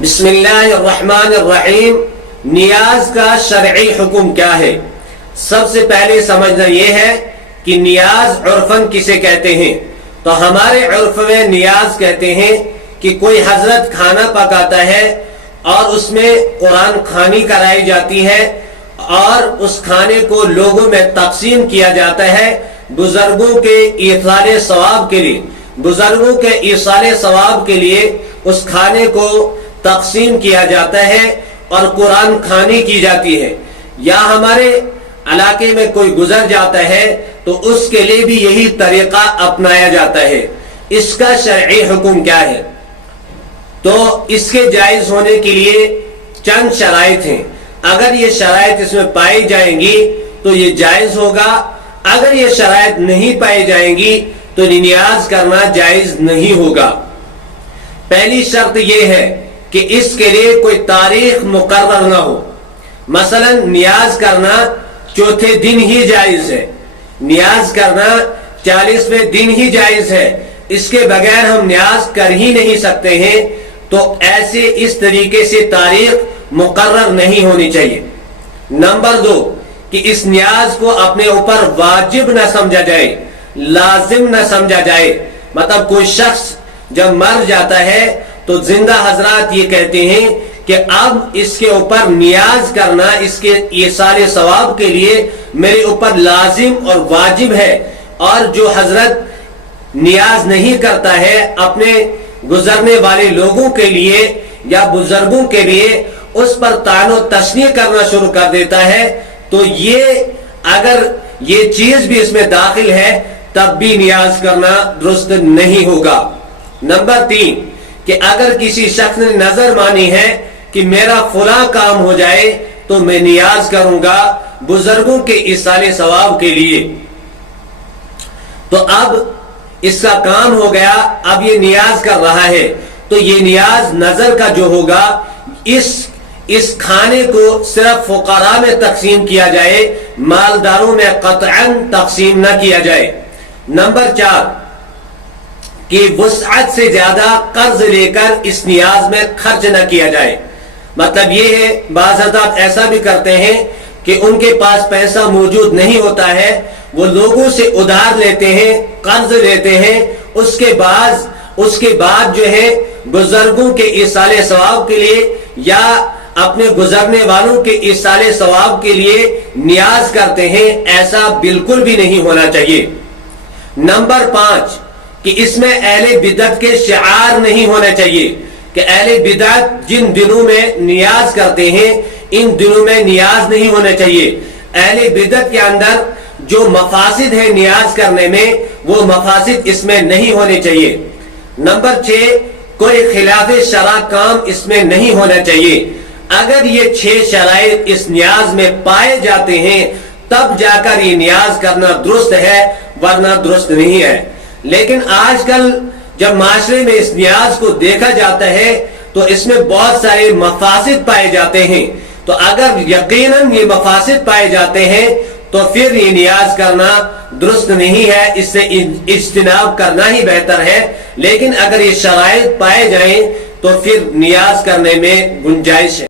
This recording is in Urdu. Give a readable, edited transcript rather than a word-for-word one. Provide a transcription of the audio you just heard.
بسم اللہ الرحمن الرحیم۔ نیاز کا شرعی حکم کیا ہے؟ سب سے پہلے سمجھنا یہ ہے کہ نیاز عرفاً کسے کہتے ہیں۔ تو ہمارے عرف میں نیاز کہتے ہیں کہ کوئی حضرت کھانا پکاتا ہے اور اس میں قرآن خوانی کرائی جاتی ہے اور اس کھانے کو لوگوں میں تقسیم کیا جاتا ہے بزرگوں کے ایصال ثواب کے لیے۔ بزرگوں کے ایصال ثواب کے لیے اس کھانے کو تقسیم کیا جاتا ہے اور قرآن خوانی کی جاتی ہے۔ یا ہمارے علاقے میں کوئی گزر جاتا ہے تو اس کے لیے بھی یہی طریقہ اپنایا جاتا ہے۔ اس کا شرعی حکم کیا ہے؟ تو اس کے جائز ہونے کے لیے چند شرائط ہیں۔ اگر یہ شرائط اس میں پائی جائیں گی تو یہ جائز ہوگا، اگر یہ شرائط نہیں پائی جائیں گی تو نیاز کرنا جائز نہیں ہوگا۔ پہلی شرط یہ ہے کہ اس کے لیے کوئی تاریخ مقرر نہ ہو۔ مثلا نیاز کرنا چوتھے دن ہی جائز ہے، نیاز کرنا 40ویں دن ہی جائز ہے، اس کے بغیر ہم نیاز کر ہی نہیں سکتے ہیں۔ تو ایسے اس طریقے سے تاریخ مقرر نہیں ہونی چاہیے۔ نمبر 2 کہ اس نیاز کو اپنے اوپر واجب نہ سمجھا جائے، لازم نہ سمجھا جائے۔ مطلب کوئی شخص جب مر جاتا ہے تو زندہ حضرات یہ کہتے ہیں کہ اب اس کے اوپر نیاز کرنا اس کے ایصال ثواب کے لیے میرے اوپر لازم اور واجب ہے، اور جو حضرت نیاز نہیں کرتا ہے اپنے گزرنے والے لوگوں کے لیے یا بزرگوں کے لیے اس پر طعن و تشنیع کرنا شروع کر دیتا ہے، تو یہ اگر یہ چیز بھی اس میں داخل ہے تب بھی نیاز کرنا درست نہیں ہوگا۔ نمبر 3 کہ اگر کسی شخص نے نظر مانی ہے کہ میرا فلاں کام ہو جائے تو میں نیاز کروں گا بزرگوں کے ایصال ثواب کے لیے، تو اب اس کا کام ہو گیا، اب یہ نیاز کر رہا ہے، تو یہ نیاز نظر کا جو ہوگا اس کھانے کو صرف فقراء میں تقسیم کیا جائے، مالداروں میں قطعاً تقسیم نہ کیا جائے۔ نمبر 4 کہ وسعت سے زیادہ قرض لے کر اس نیاز میں خرچ نہ کیا جائے۔ مطلب یہ ہے بعض حضرات ایسا بھی کرتے ہیں کہ ان کے پاس پیسہ موجود نہیں ہوتا ہے، وہ لوگوں سے ادھار لیتے ہیں، قرض لیتے ہیں، اس کے بعد جو ہے بزرگوں کے ایصال ثواب کے لیے یا اپنے گزرنے والوں کے ایصال ثواب کے لیے نیاز کرتے ہیں۔ ایسا بالکل بھی نہیں ہونا چاہیے۔ نمبر 5 کہ اس میں اہل بدعت کے شعار نہیں ہونا چاہیے، کہ اہل بدعت جن دنوں میں نیاز کرتے ہیں ان دنوں میں نیاز نہیں ہونا چاہیے۔ اہل بدعت کے اندر جو مفاسد ہے نیاز کرنے میں وہ مفاسد اس میں نہیں ہونے چاہیے۔ نمبر 6 کوئی خلاف شرع کام اس میں نہیں ہونا چاہیے۔ اگر یہ 6 شرائط اس نیاز میں پائے جاتے ہیں تب جا کر یہ نیاز کرنا درست ہے، ورنہ درست نہیں ہے۔ لیکن آج کل جب معاشرے میں اس نیاز کو دیکھا جاتا ہے تو اس میں بہت سارے مفاسد پائے جاتے ہیں، تو اگر یقیناً یہ مفاسد پائے جاتے ہیں تو پھر یہ نیاز کرنا درست نہیں ہے، اس سے اجتناب کرنا ہی بہتر ہے۔ لیکن اگر یہ شرائط پائے جائیں تو پھر نیاز کرنے میں گنجائش ہے۔